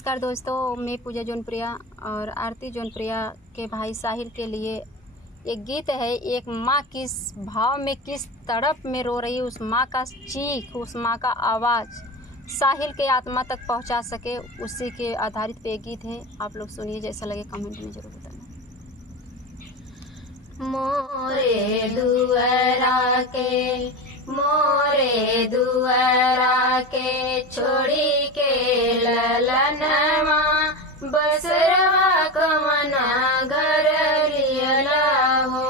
नमस्कार दोस्तों, मैं पूजा जौनप्रिया और आरती जौनप्रिया के भाई साहिल के लिए एक गीत है। एक माँ किस भाव में, किस तड़प में रो रही है, उस माँ का चीख, उस माँ का आवाज़ साहिल के आत्मा तक पहुंचा सके, उसी के आधारित पे एक गीत है। आप लोग सुनिए, जैसा लगे कमेंट में ज़रूर बताना। मोरे दुआरा के छोड़ी के ललनवा, बसरवा कमना घर लियला हो।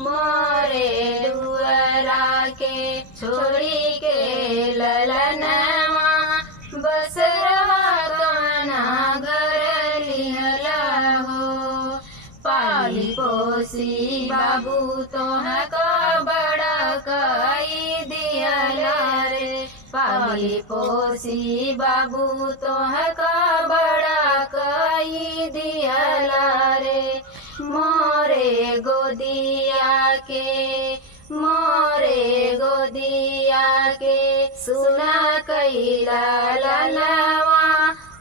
मोरे दुआरा के छोड़ी के ललनवा, बसरवा कमना घर लियला हो। पाली पोसी बाबू तोहका बड़ा कई दियला रे, पाली पोसी बाबू तोहका बड़ा कई दियला रे। मोरे गोदिया के सुना कैला ललवा,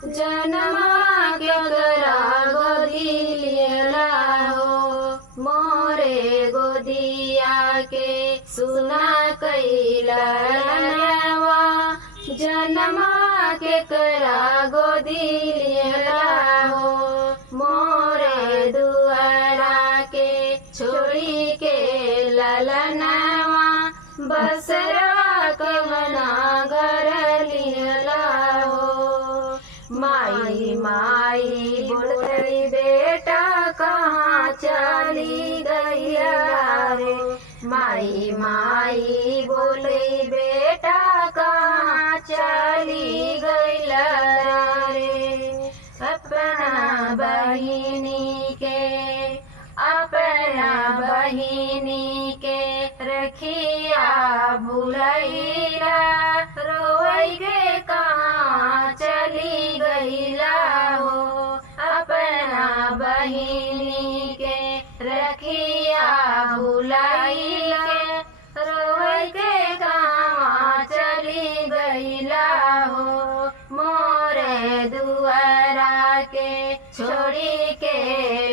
जनमा के करा गोदी लियला हो। मोरे गोदिया के सुना कैला ललवा, जनमा के करा गोदी लियला हो। मोरे दुआरा के छोड़ी के ललनवा, बसरवा कमना घर लियला हो। माई माई बोलई बेटा कहाँ चली गईला रे, माई माई बोलई बेटा कहाँ चली गईला रे। अपना बहिनी के रखिया भुलैला, रोई गे कहाँ चली गईला हो। अपना बहिनी के रखिया भुलैला, रोई गे कहाँ चली गईला हो। मोरे दुआरा के छोड़ी के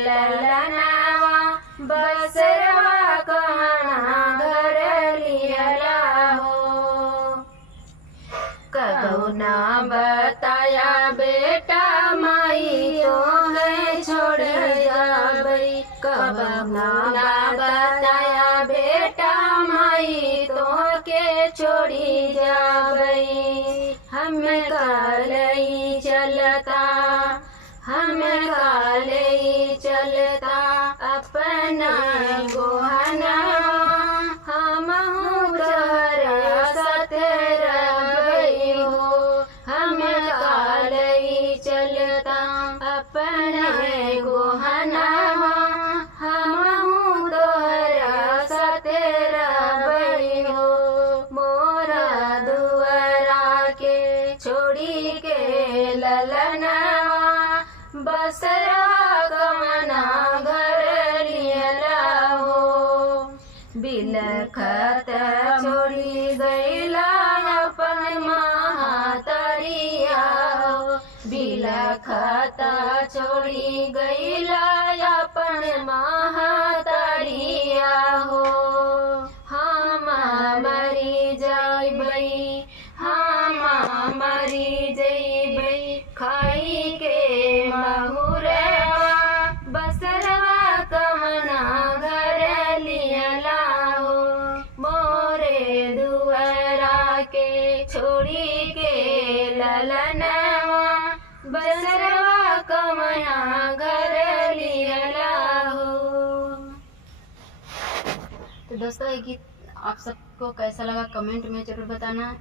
ललनवा, बसरवा कमना घर लियला हो। कबो ना बताया बेटा माई तो है छोड़ जाबई, कबो ना बताया बेटा माई तो के छोड़ी जाबई। हम कालई चलता अपना गोहना, हमहु तोहरा साथ रहबई हो। हम कालई चलता अपना गोहना, हमहु तोहरा साथ रहबई हो। मोरा दुआरा के छोड़ी के ललनवा, बसरवा कमना घर लियला हो। बिलखत छोड़ी गईला अपन महातरिया हो, बिलखत छोड़ी गईला अपन महातरिया हो। हम मरी जइबई खाई के महुरवा, बसरवा कमना घर लियला हो। मोरे दुआरा के छोड़ी के ललनवा, बसरवा कमना घर लियला हो। तो दोस्तों, ये गीत आप सबको कैसा लगा कमेंट में जरूर बताना।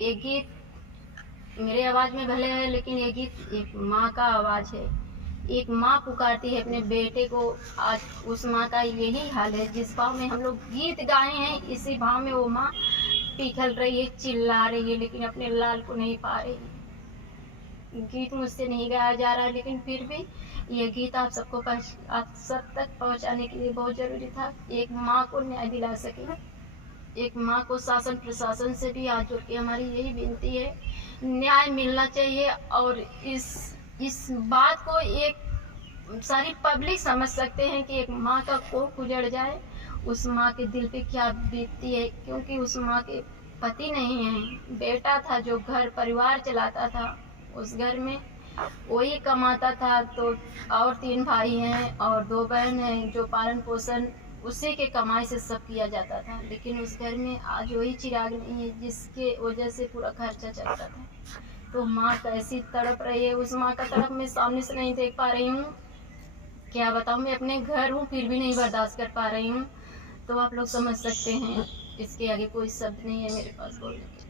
ये गीत मेरे आवाज़ में भले है, लेकिन ये गीत एक माँ का आवाज़ है। एक माँ पुकारती है अपने बेटे को। आज उस माँ का यही हाल है। जिस भाव में हम लोग गीत गाए हैं, इसी भाव में वो माँ पिघल रही है, चिल्ला रही है, लेकिन अपने लाल को नहीं पा रही। गीत मुझसे नहीं गाया जा रहा है, लेकिन फिर भी ये गीत आप सब तक पहुँचाने के लिए बहुत ज़रूरी था। एक माँ को न्याय दिला सके, एक माँ को शासन प्रशासन से भी हाथ जोड़ के हमारी यही विनती है, न्याय मिलना चाहिए। और इस इस बात को एक सारी पब्लिक समझ सकते हैं कि एक माँ का कोख उजड़ जाए, उस माँ के दिल पे क्या बीतती है। क्योंकि उस माँ के पति नहीं है, बेटा था जो घर परिवार चलाता था। उस घर में वही कमाता था, तो और 3 भाई हैं और 2 बहन हैं, जो पालन पोषण उसी के कमाई से सब किया जाता था। लेकिन उस घर में आज वही चिराग नहीं है जिसके वजह से पूरा खर्चा चलता था। तो माँ कैसी तड़प रही है, उस माँ का तड़प मैं सामने से नहीं देख पा रही हूँ। क्या बताऊँ, मैं अपने घर हूँ फिर भी नहीं बर्दाश्त कर पा रही हूँ। तो आप लोग समझ सकते हैं, इसके आगे कोई शब्द नहीं है मेरे पास बोलने के।